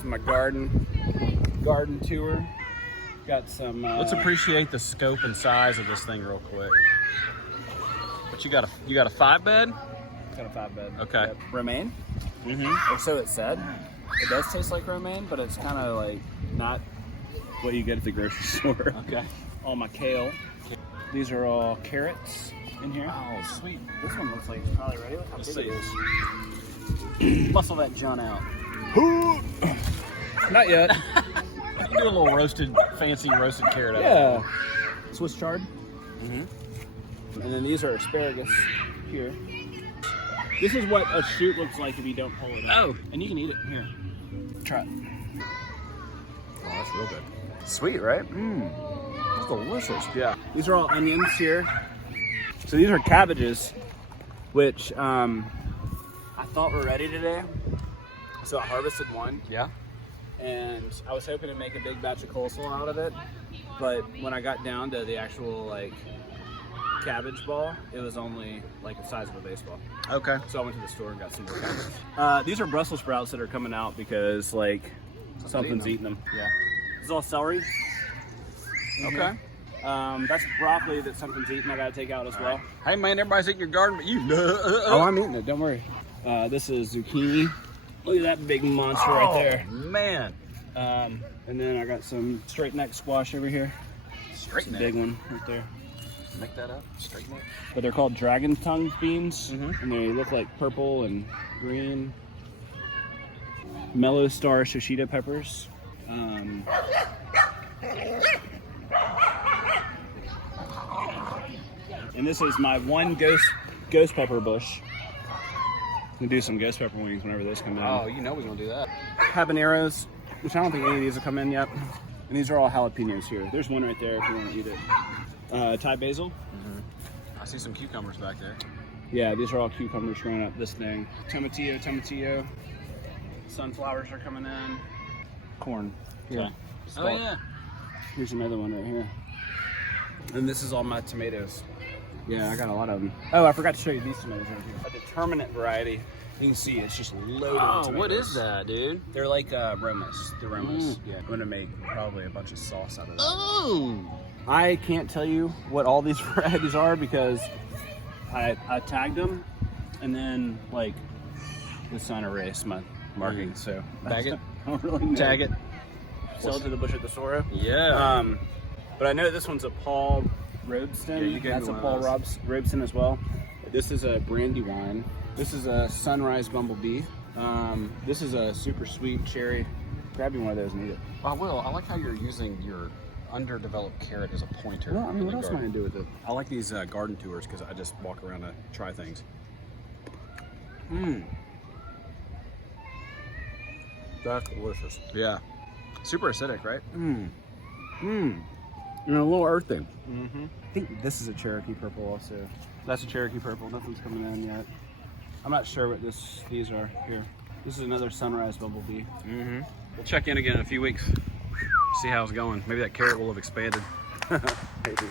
It's my garden tour. Got some. Let's appreciate the scope and size of this thing real quick. But you got a 5-bed? Got a 5-bed. Okay. Yep. Romaine. Mm-hmm. Or so it said. It does taste like romaine, but it's kind of like not what you get at the grocery store. Okay. All my kale. These are all carrots in here. Oh, sweet. This one looks like it's probably ready. Look how Let's big see. it is. Muscle that John out. Not yet. You do a little fancy roasted carrot. Yeah. Swiss chard. Mm-hmm. And then these are asparagus here. This is what a shoot looks like if you don't pull it out. Oh. And you can eat it. Here. Try it. Oh, that's real good. Sweet, right? That's delicious. Yeah. These are all onions here. So these are cabbages, which I thought were ready today. So I harvested one. Yeah. And I was hoping to make a big batch of coleslaw out of it. But when I got down to the actual like cabbage ball, it was only like the size of a baseball. Okay. So I went to the store and got some more cabbages. These are Brussels sprouts that are coming out because like something's eating them. Yeah. This is all celery. Okay. That's broccoli that something's eating. I gotta take out as well. Hey man, everybody's eating your garden, but you. Oh, I'm eating it. Don't worry. This is zucchini. Look at that big monster right there. Man. And then I got some straight neck squash over here. Straight It's a neck. big one right there. Make that up. Straight neck. But they're called dragon tongue beans, and they look like purple and green. Mellow star shishito peppers. And this is my one ghost pepper bush. I'm gonna do some ghost pepper wings whenever those come in. Oh, you know we're gonna do that. Habaneros, which I don't think any of these have come in yet. And these are all jalapenos here. There's one right there if you want to eat it. Thai basil. I see some cucumbers back there. Yeah, these are all cucumbers growing up this thing. Tomatillo. Sunflowers are coming in. Corn. Here. Okay. Stalk. Oh yeah. Here's another one right here. And this is all my tomatoes. Yeah, I got a lot of them. Oh, I forgot to show you these tomatoes right here. A determinate variety. You can see it's just loaded with Oh, tomatoes. what is that, dude? They're like Romas. The Romas. Yeah, I'm gonna make probably a bunch of sauce out of that. Oh. I can't tell you what all these varieties are because I tagged them and then like the sun erased my marking. So Tag it. I don't really know. Tag it. Sell it to the bush at the Sora. Yeah. But I know this one's a Paul Robeston. Yeah, you gave That's me a one Paul of those. Robeston as well. This is a brandy wine. This is a Sunrise Bumblebee. This is a super sweet cherry. Grab you one of those and eat it. I will. I like how you're using your underdeveloped carrot as a pointer. Well, I mean, in what the else am I garden. gonna do with it? I like these garden tours because I just walk around to try things. That's delicious. Yeah. Super acidic, right? And a little earthy. I think this is a Cherokee purple also. That's a Cherokee purple. Nothing's coming in yet. I'm not sure what these are here. This is another Sunrise Bumblebee. We'll check in again in a few weeks. See how it's going. Maybe that carrot will have expanded. Maybe.